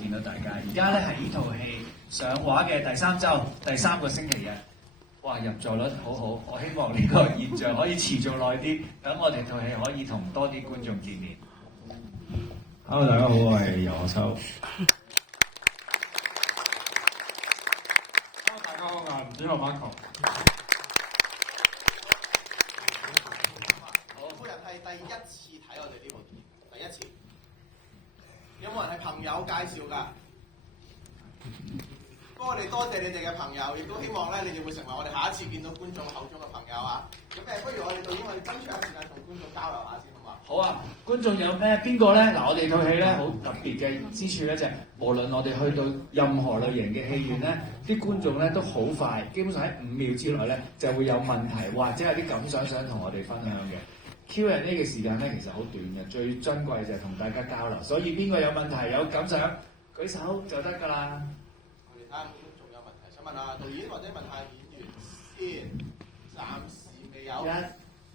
見到大家。而家咧係呢套戲上畫嘅第3週第3個星期日，哇入座率好好，我希望呢個現象可以持續耐啲，等我哋套戲可以同多啲觀眾見面。Hello， 大家好，我係游學修。Hello， 大家好，我係吳子樂 Marco。夫人係第一次睇我哋呢部電影，第一次。有冇人係朋友介紹㗎？不過我哋多謝你哋嘅朋友，亦都希望咧你哋會成為我哋下一次見到觀眾口中嘅朋友啊！咁不如我哋導演，我哋爭取一時間同觀眾交流下先，好嘛？好啊，觀眾有咩邊個咧？嗱，我哋套戲咧好特別嘅之處咧，就係無論我哋去到任何類型嘅戲院咧，啲觀眾咧都好快，基本上喺5秒之內咧就會有問題或者有啲感想想同我哋分享嘅。Q&A 嘅時間咧其實好短嘅，最珍貴就係同大家交流，所以邊個有問題有感想舉手就得㗎啦。我哋睇下觀眾有問題，想問下導演或者問下演員先，暫時未有。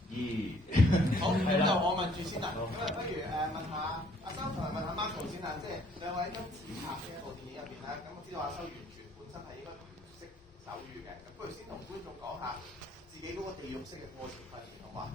1、2，好，咁就我問住先啦。咁啊，不如問下阿修同埋問下 Marco 先啦，即係兩位今次拍呢一部電影入邊咧，咁我知道阿修完全本身係應該唔識手語嘅，咁不如先同觀眾講下自己嗰個地獄式嘅過程訓練，好嘛？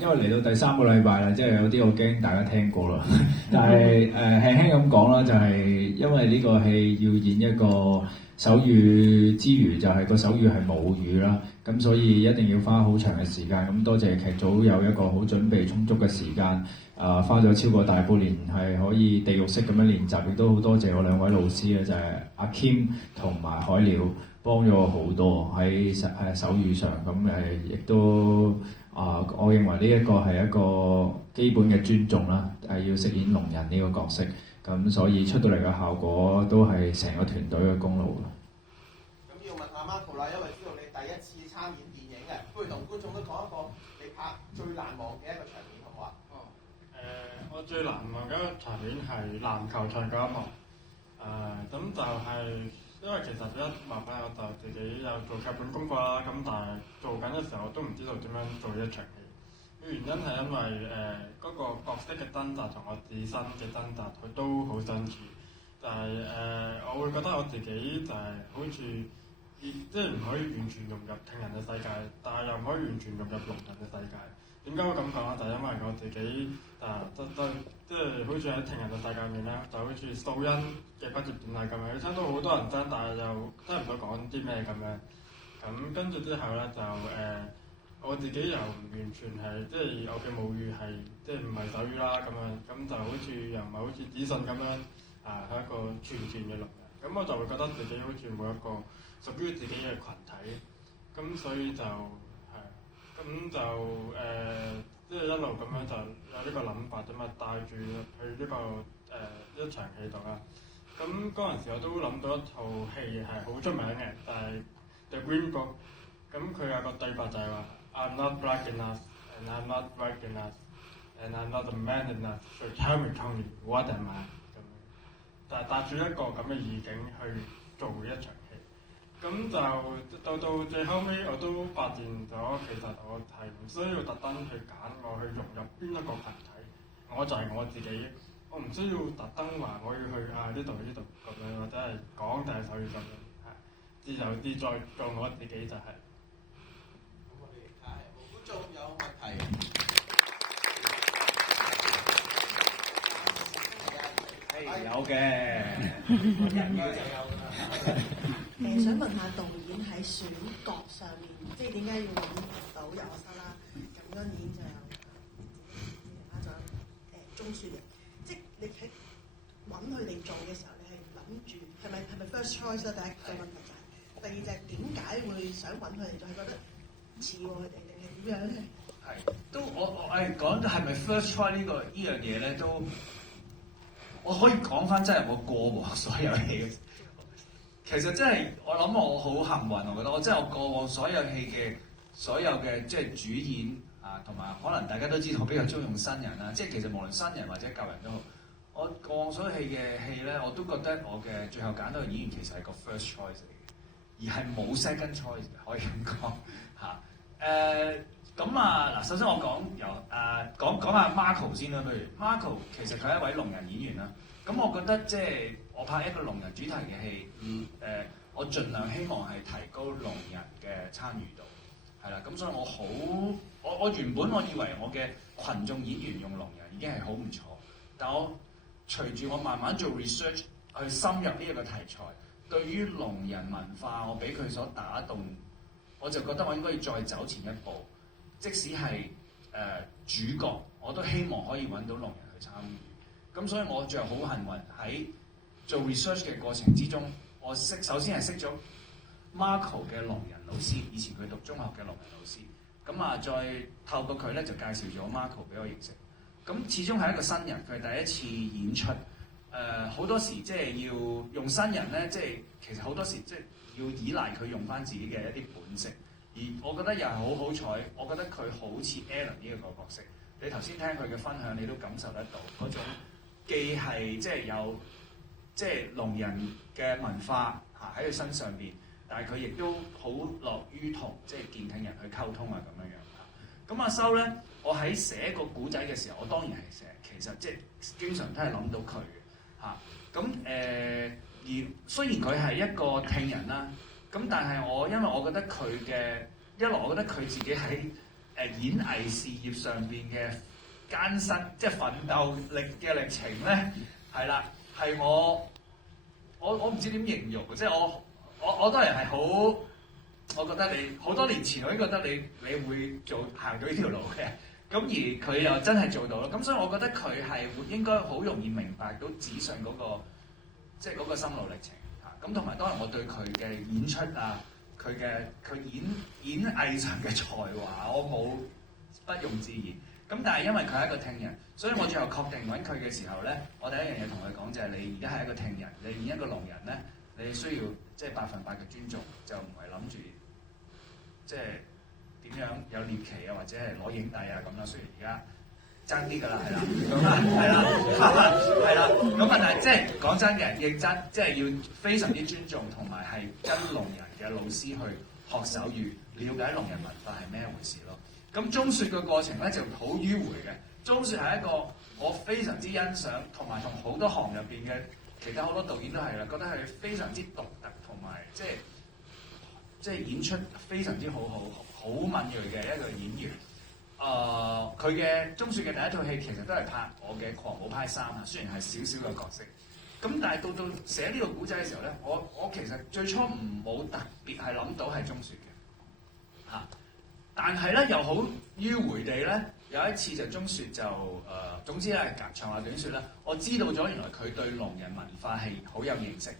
因為嚟到第3個禮拜啦，即係有啲我驚大家聽過啦，但係輕輕咁講啦，就係因為呢個戲要演一個手語之餘，就係個手語係母語啦，咁所以一定要花好長嘅時間。咁多謝劇組有一個好準備充足嘅時間，花咗超過大半年係可以地獄式咁樣練習，亦都好多謝我2位老師嘅，就係阿 Kim 同埋海鳥，幫咗我好多喺手語上，咁亦都我認為呢一個係一個基本嘅尊重啦，要飾演聾人呢個角色，咁所以出到嚟嘅效果都係成個團隊嘅功勞咯。咁要問下 Marco 啦，因為知道你第一次參演電影嘅，不如同觀眾都講一個你拍最難忘嘅一個場面，好唔好啊？我最難忘嘅一個場面係籃球場嗰一幕。咁就係因為其實一話咧，我就自己有做劇本功課啦。咁但係做緊嘅時候，我都唔知道點樣做呢一場戲。原因係因為嗰個角色嘅掙扎同我自身嘅掙扎，佢都好相似。但係我會覺得我自己就係好似即係唔可以完全融入聽人嘅世界，但係又唔可以完全融入聾人嘅世界。點解會咁講咧？就係因為我自己即係好似喺聽人嘅世界入面咧，就好似素恩嘅畢業典禮咁樣，你聽到好多人爭，但係又聽唔到講啲咩咁樣。咁跟住之後咧就我自己又唔完全係即係我嘅母語係即係唔係手語啦咁樣，咁就好似又唔係好似子信咁樣係一個全嘅聾人。咁我就會覺得自己好似冇一個屬於自己嘅群體，咁所以就咁就即係一路咁樣就有呢個諗法啫嘛，帶住去呢個一場戲度啦。咁嗰陣時我都諗到一套戲係好出名嘅，但係 The Green Book。咁佢有個對白就係話 I'm not black enough and I'm not white enough and I'm not a man enough, so tell me Tony, what am I？ 咁樣，但係帶住一個咁嘅意境去做一場戲。咁就到最後尾，我都發現咗，其實我係唔需要特登去揀我去融入邊一個群體，我就係我自己，我唔需要特登話我要去呢度咁樣，或者係講定係手語咁樣，自由自在做我自己就係。咁我哋睇下觀眾有問題。有嘅，想問下導演喺選角上面，即係點解要揾到游學修啦？咁當然就有仲有鍾雪瑩，即係你喺揾佢哋做嘅時候，你係諗住係咪 first choice 啦？第一個問題就係，第二就係點解會想揾佢哋做？係覺得似喎佢哋定係點樣咧？係都我講係咪 first try 呢樣嘢咧都。我可以講翻真係我過往所有戲嘅，其實真係我諗我好幸運，我覺得我真係我過往所有戲嘅所有嘅即係主演同埋可能大家都知道我比較中意用新人啦，即係其實無論新人或者舊人都好，我過往所有戲嘅戲咧，我都覺得我嘅最後揀到嘅演員其實係個 first choice 嚟嘅，而係冇 second choice 嘅，可以咁講嚇。咁啊嗱，首先我講下 Marco 先啦，不如 Marco 其實佢係一位聾人演員啦。咁我覺得即係我拍一個聾人主題嘅戲，我盡量希望係提高聾人嘅參與度，係啦。咁所以我原本我以為我嘅群眾演員用聾人已經係好唔錯，但我隨住我慢慢做 research 去深入呢一個題材，對於聾人文化我俾佢所打動，我就覺得我應該要再走前一步。即使係主角，我都希望可以揾到聾人去參與。咁所以我最後好幸運喺做 research 嘅過程之中，我首先係識咗 Marco 嘅聾人老師，以前佢讀中學嘅聾人老師。咁啊，再透過佢咧就介紹咗 Marco 俾我認識。咁始終係一個新人，佢係第一次演出。好多時即係要用新人咧，即係其實好多時即係要依賴佢用翻自己嘅一啲本性。而我覺得又係好彩，我覺得佢好似 Alan 呢一個角色。你頭先聽佢嘅分享，你都感受得到嗰種既係即係有即係聾人嘅文化喺佢身上邊，但係佢亦都好樂於同即係健聽人去溝通啊咁樣樣。咁阿修咧，我喺寫個古仔嘅時候，我當然係其實即係經常都係諗到佢嘅嚇。咁而雖然佢係一個聽人啦。咁但係因為我覺得佢嘅一來，我覺得佢自己喺演藝事業上邊嘅艱辛，即係奮鬥力嘅歷程咧，係啦，係我唔知點形容，即係我當然係好，我覺得你好多年前我已經覺得你會行到呢條路嘅，咁而佢又真係做到啦，咁所以我覺得佢係應該好容易明白到紙上嗰個即係嗰個心路歷程。咁同埋當然我對佢嘅演出啊，佢演藝上嘅才華，我冇不容置疑。咁但係因為佢係一個聽人，所以我最後確定揾佢嘅時候咧，我第一樣嘢同佢講就係你而家係一個聽人，你演一個聾人咧，你需要即係100%嘅尊重，就唔係諗住即係點樣有獵奇啊，或者係攞影帝啊咁啦。雖然而家爭啲㗎啦，係啦，係啦，咁但係即係講真嘅，認真即係要非常之尊重，同埋係跟聾人嘅老師去學手語，了解聾人文化係咩回事咯。咁鍾雪嘅過程咧就好迂迴嘅。鍾雪係一個我非常之欣賞，同埋同好多行入邊嘅其他好多導演都係啦，覺得係非常之獨特，同埋即係演出非常之好敏鋭嘅一個演員。佢嘅鍾雪嘅第一套戲其實都係拍我嘅《狂舞派3》啊，雖然係少少嘅角色，咁但係到寫呢個古仔嘅時候咧，我其實最初冇特別係諗到係鍾雪嘅嚇，但係咧又好迂迴地咧，有一次就鍾雪就總之係長話短説啦，我知道咗原來佢對聾人文化係好有認識，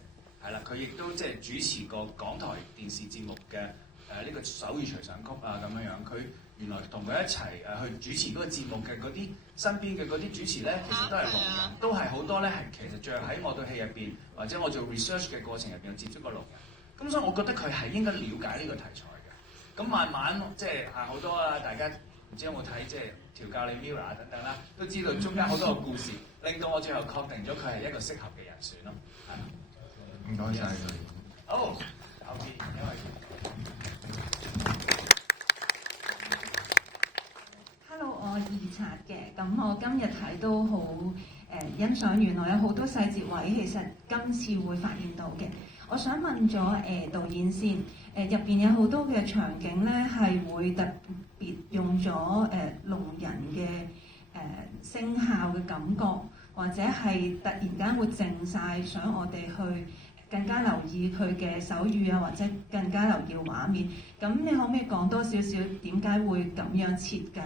係啦，佢亦都即係主持過港台電視節目嘅呢個手語隨想曲啊咁樣樣，佢原來同佢一齊去主持嗰個節目嘅嗰啲身邊嘅嗰啲主持咧，其實都係聾人，都係好多咧係其實最後喺我對戲入邊或者我做 research 嘅過程入邊有接觸過聾人，咁所以我覺得佢係應該了解呢個題材嘅。咁慢慢即係好多啊，大家唔知有冇睇即係調教你 Mirror 等等啦，都知道中間好多個故事，令到我最後確定咗佢係一個適合嘅人選咯。係。唔該晒佢。好，後邊因為。我義察嘅，咁我今日睇都好欣賞，原來有好多細節位，其實今次會發現到嘅。我想問咗導演先，入邊有好多嘅場景咧，係會特別用咗聾人嘅聲效嘅感覺，或者係突然間會靜晒，想我哋去更加留意佢嘅手語啊，或者更加留意畫面。咁你可唔可以講多少少點解會咁樣設計？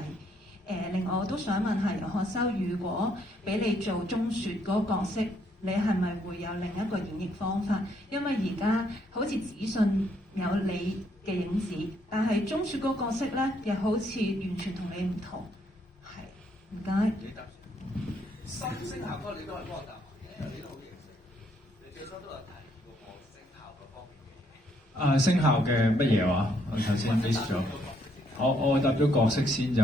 另外我都想問下游學修，如果俾你做鍾雪嗰個角色，你係咪會有另一個演繹方法？因為而家好似紙信有你嘅影子，但係鍾雪嗰個角色咧，又好似完全同你唔同。係，唔該。聲效嗰個你都係幫我答嘅，因為你都好認識。你最初都有提過我聲效嗰方面嘅嘢。聲效嘅乜嘢話？我頭先 miss 咗。我答咗角色先就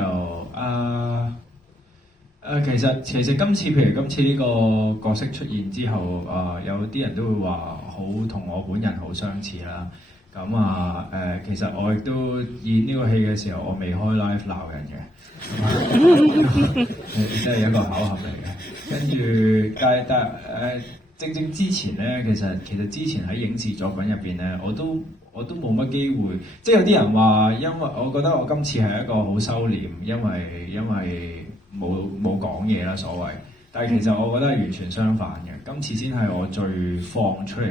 其實今次譬如今次呢個角色出現之後，有啲人都會話好同我本人好相似啦。咁咁啊其實我亦都演呢個戲嘅時候，我未開 live 鬧人嘅，即係一個巧合嚟嘅。跟住但正之前咧，其實之前喺影視作品入邊咧，我都冇乜機會。即係有啲人話，因為我覺得我今次係一個好收斂，因為冇講嘢啦所謂。但係其實我覺得係完全相反嘅，今次先係我最放出嚟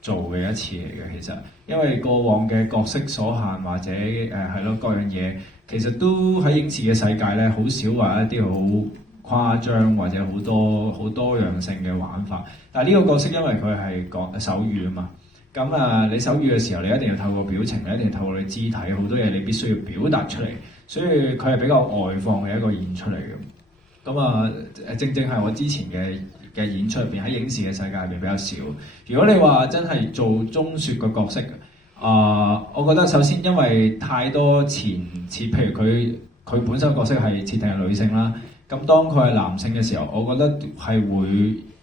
做嘅一次嚟嘅。其實因為過往嘅角色所限或者係咯各樣嘢，其實都喺影視嘅世界咧，好少話一啲好誇張或者好多樣性嘅玩法。但係呢個角色因為佢係講手語啊嘛，咁你手語嘅時候，你一定要透過表情，你一定要透過你肢體，好多嘢你必須要表達出嚟，所以佢係比較外放嘅一個演出嚟嘅。咁正係我之前嘅演出入邊喺影視嘅世界入邊比較少。如果你話真係做鐘雪嘅角色，我覺得首先因為太多前設，譬如佢本身嘅角色係設定係女性啦，咁當佢係男性嘅時候，我覺得係會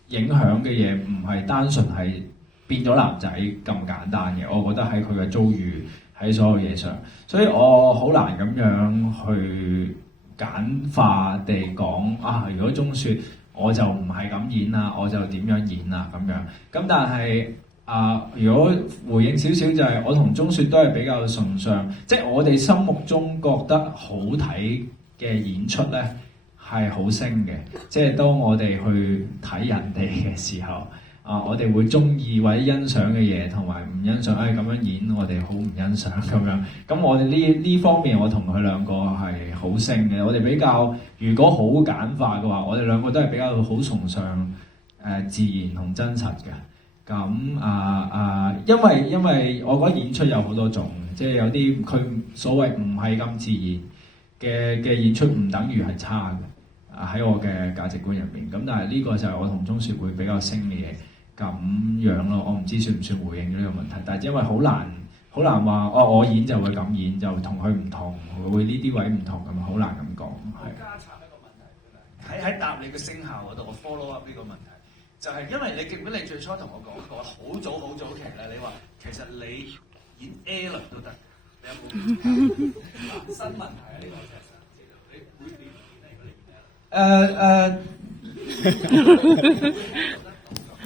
影響嘅嘢唔係單純係變咗男仔咁簡單嘅。我覺得喺佢嘅遭遇，喺所有嘢上，所以我好難咁樣去簡化地講如果鐘雪我就唔係咁演啦，我就點樣演啦咁樣。咁但係如果回應少少就係我同鐘雪都係比較崇尚，即係我哋心目中覺得好睇嘅演出咧係好升嘅。即係當我哋去睇人哋嘅時候，我哋會中意或者欣賞嘅嘢，同埋唔欣賞，咁樣演我哋好唔欣賞咁樣。咁我哋呢方面，我同佢兩個係好升嘅。我哋比較，如果好簡化嘅話，我哋兩個都係比較好崇尚自然同真實嘅。咁因為我覺得演出有好多種，即係有啲佢所謂唔係咁自然嘅演出，唔等於係差嘅。喺我嘅價值觀入面，咁但係呢個就係我同鐘雪會比較升嘅嘢。咁樣咯，我唔知算唔算回應咗呢個問題，但係因為好難話我演就會咁演，就同佢唔同，會呢啲位唔同咁，好難咁講。我加插一個問題喺答你嘅聲效嗰度，我 follow up 呢個問題，就係因為你記唔記得你最初同我講過好早期咧，你話其實你演 Alan 都得，你有冇新問題啊？呢個其實你會點演咧？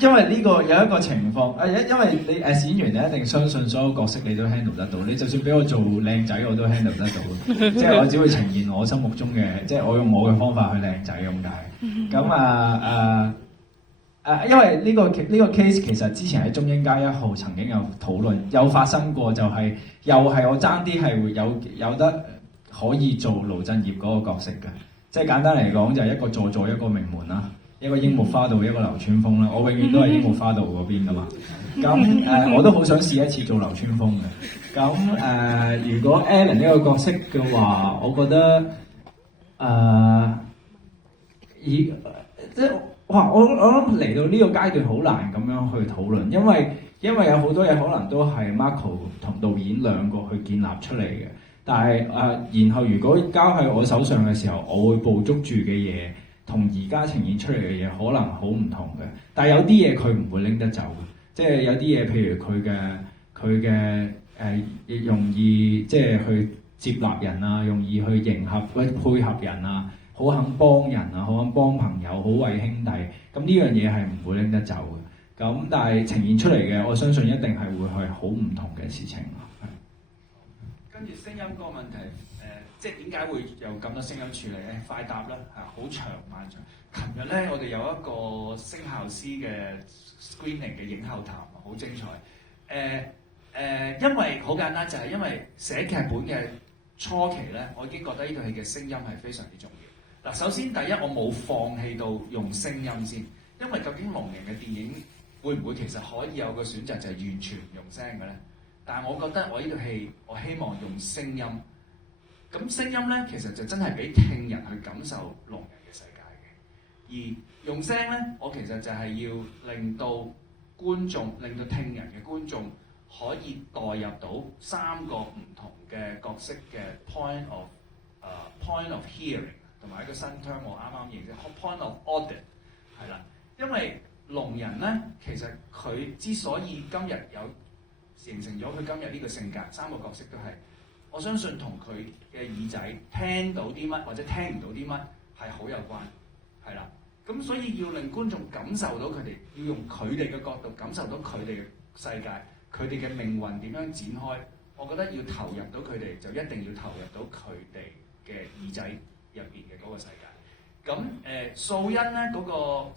因為呢個有一個情況，因為你演員你一定相信所有角色你都 handle 得到，你就算俾我做靚仔我都 handle 得到，即係我只會呈現我心目中嘅，即係我用我嘅方法去靚仔咁解。咁因為呢個 case 其實之前喺中英街1號曾經有討論，有發生過，就係又係我爭啲係會有得可以做盧振業嗰個角色嘅，即係簡單嚟講就係一個座座一個名門啦。一個櫻木花道，一個流川楓啦，我永遠都係櫻木花道嗰邊噶嘛。咁我都好想試一次做流川楓嘅。咁如果 Alan 呢個角色嘅話，我覺得即係我諗嚟到呢個階段好難咁樣去討論，因為有好多嘢可能都係 Marco 同導演兩個去建立出嚟嘅。但係然後如果交喺我手上嘅時候，我會捕捉住嘅嘢，同而家呈現出嚟嘅嘢可能好唔同嘅，但係有啲嘢佢唔會拎得走嘅，即係有啲嘢譬如佢嘅容易即係去接納人啊，容易去迎合或者配合人啊，好肯幫人啊，好肯幫朋友，好為兄弟，咁呢樣嘢係唔會拎得走嘅。咁但係呈現出嚟嘅，我相信一定係會係好唔同嘅事情咯。跟住聲音嗰個問題。即係點解會有咁多聲音處理咧？快答啦，好長漫長。琴日咧，我哋有一個聲效師嘅 screening 嘅影後談，好精彩。因為好簡單，就係因為寫劇本嘅初期咧，我已經覺得呢套戲嘅聲音係非常之重要。嗱，首先第一，我冇放棄到用聲音先，因為究竟聾人嘅電影會唔會其實可以有個選擇就係完全唔用聲嘅咧？但係我覺得我呢套戲，我希望用聲音。咁聲音咧，其實就真係俾聽人去感受聾人嘅世界嘅。而用聲咧，我其實就係要令到觀眾，令到聽人嘅觀眾可以代入到三個唔同嘅角色嘅 point of hearing， 同埋一個新 term 我啱啱認識 point of audit 係啦。因為聾人咧，其實佢之所以今日有形成咗佢今日呢個性格。三個角色都係，我相信同佢嘅耳仔聽到啲乜或者聽唔到啲乜係好有關，係啦。咁所以要令觀眾感受到佢哋，要用佢哋嘅角度感受到佢哋嘅世界，佢哋嘅命運點樣展開。我覺得要投入到佢哋，就一定要投入到佢哋嘅耳仔入邊嘅嗰個世界。咁素欣咧嗰個